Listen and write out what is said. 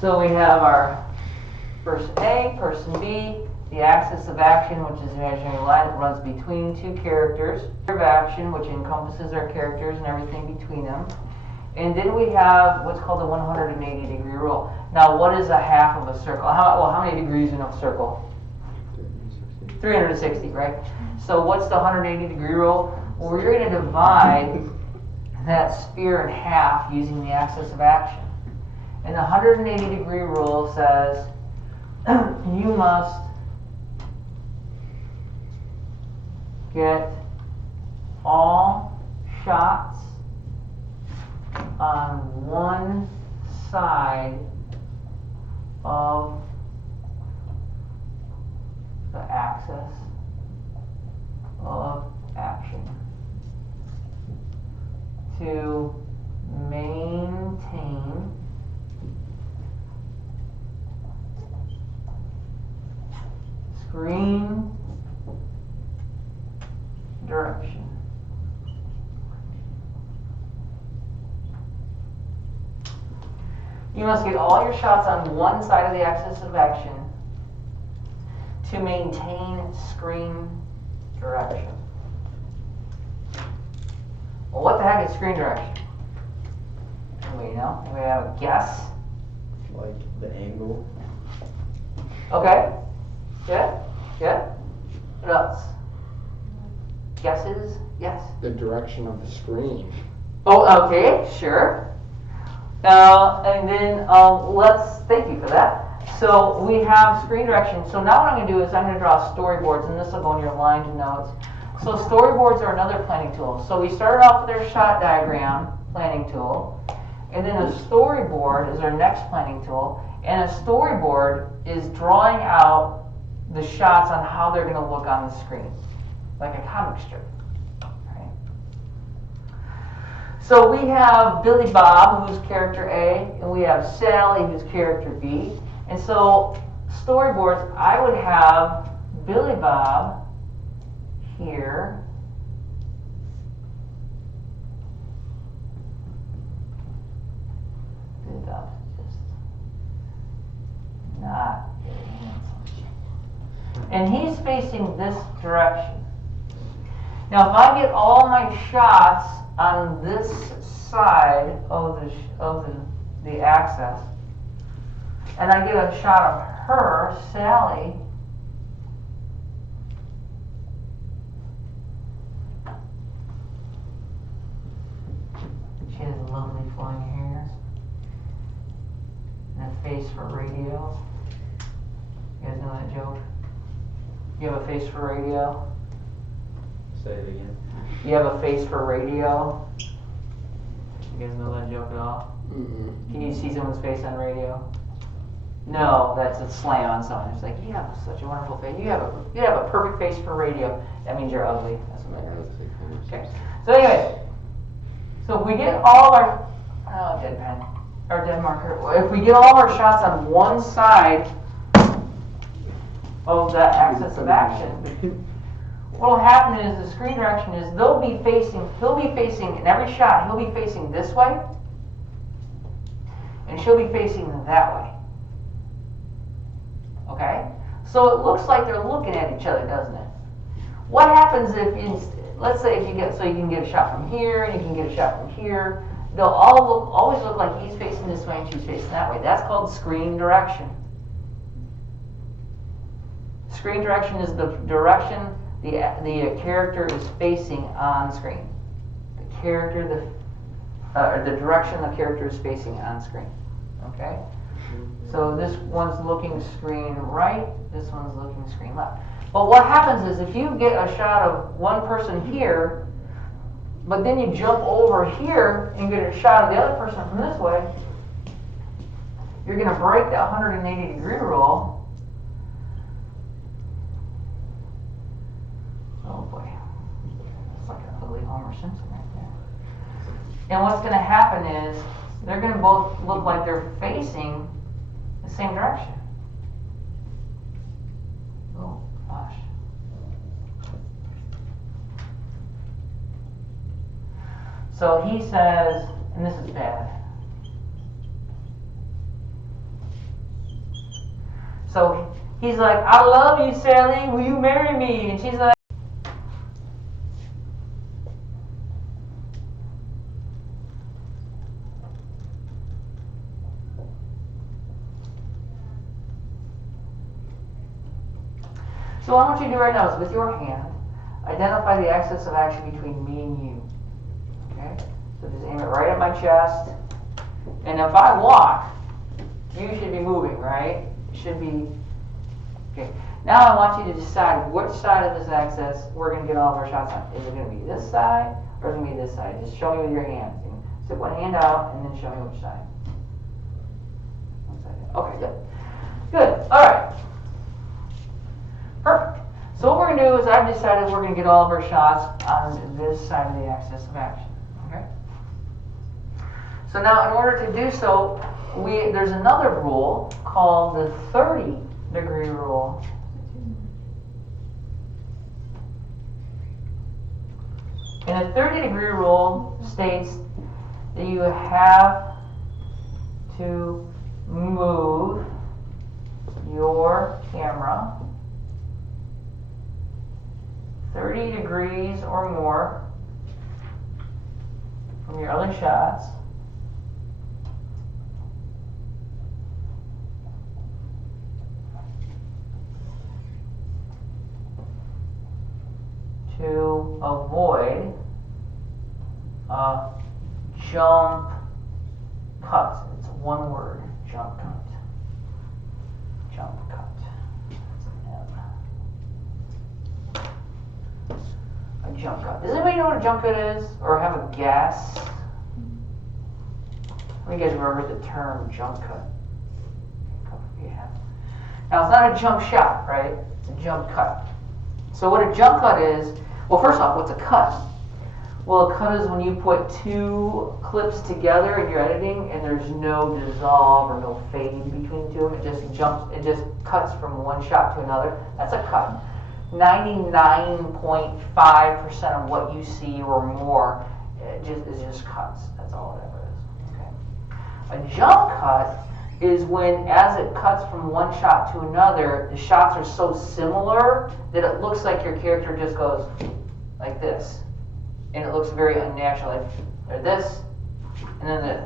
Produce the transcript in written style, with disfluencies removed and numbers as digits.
So we have our person A, person B, the axis of action, which is an imaginary line that runs between two characters, of action, which encompasses our characters and everything between them. And then we have what's called the 180-degree rule. Now, what is a half of a circle? How many degrees in a circle? 360, right? So what's the 180-degree rule? Well, we're going to divide that sphere in half using the axis of action. And the 180-degree rule says you must get all shots on one side of the axis of action to maintain screen direction. You must get all your shots on one side of the axis of action to maintain screen direction. Well, what the heck is screen direction? Anybody know? Anybody have a guess? Like the angle. Okay. Good. Good. What else? Guesses? Yes. The direction of the screen. Oh, okay. Sure. And then thank you for that. So we have screen direction. So now what I'm going to do is I'm going to draw storyboards, and this will go in your aligned notes. So storyboards are another planning tool. So we started off with our shot diagram planning tool, and then a storyboard is our next planning tool. And a storyboard is drawing out the shots on how they're going to look on the screen, like a comic strip. So we have Billy Bob, who's character A, and we have Sally, who's character B. And so storyboards, I would have Billy Bob here. Billy Bob's just not very handsome. And he's facing this direction. Now if I get all my shots on this side of the axis, and I get a shot of her, Sally, she has lovely flowing hair and a face for radio. You guys know that joke? You have a face for radio? Say it again. You have a face for radio? You guys know that joke at all? Mm-mm. Can you see someone's face on radio? No, that's a slam on someone. It's like, you have such a wonderful face. You have a perfect face for radio. That means you're ugly. That's what that is. Okay. So anyway, so if we get all our dead pen or dead marker, if we get all our shots on one side of that axis of action, what will happen is the screen direction is he'll be facing in every shot, he'll be facing this way, and she'll be facing that way. Okay? So it looks like they're looking at each other, doesn't it? What happens if, let's say if you can get a shot from here, and you can get a shot from here, they'll always look like he's facing this way and she's facing that way. That's called screen direction. Screen direction is the direction the character is facing on screen. The direction the character is facing on screen. Okay? So this one's looking screen right, this one's looking screen left. But what happens is if you get a shot of one person here, but then you jump over here and get a shot of the other person from this way, you're going to break that 180-degree rule. Oh boy, it's like an ugly Homer Simpson right there. And what's going to happen is they're going to both look like they're facing the same direction. Oh gosh. So he says, and this is bad. So he's like, I love you, Sally, will you marry me? And she's like, so what I want you to do right now is with your hand, identify the axis of action between me and you. Okay? So just aim it right at my chest. And if I walk, you should be moving, right? It should be. Okay. Now I want you to decide which side of this axis we're going to get all of our shots on. Is it going to be this side or is it going to be this side? Just show me with your hands. Stick one hand out and then show me which side. One side. Okay, good. Good. All right. Perfect. So what we're going to do is I've decided we're going to get all of our shots on this side of the axis of action. Okay? So now in order to do so, there's another rule called the 30-degree rule. And the 30-degree rule states that you have to move your camera 30 degrees or more from your other shots to avoid a jump cut. It's one word, jump cut. Jump cut. A jump cut. Does anybody know what a jump cut is? Or have a guess? How many of you guys ever heard the term jump cut? Yeah. Now it's not a jump shot, right? It's a jump cut. So what a jump cut is, well, first off, what's a cut? Well, a cut is when you put two clips together in your editing and there's no dissolve or no fade between two. It just cuts from one shot to another. That's a cut. 99.5% of what you see or more is just cuts. That's all it ever is. Okay. A jump cut is when, as it cuts from one shot to another, the shots are so similar that it looks like your character just goes like this, and it looks very unnatural. Like this, and then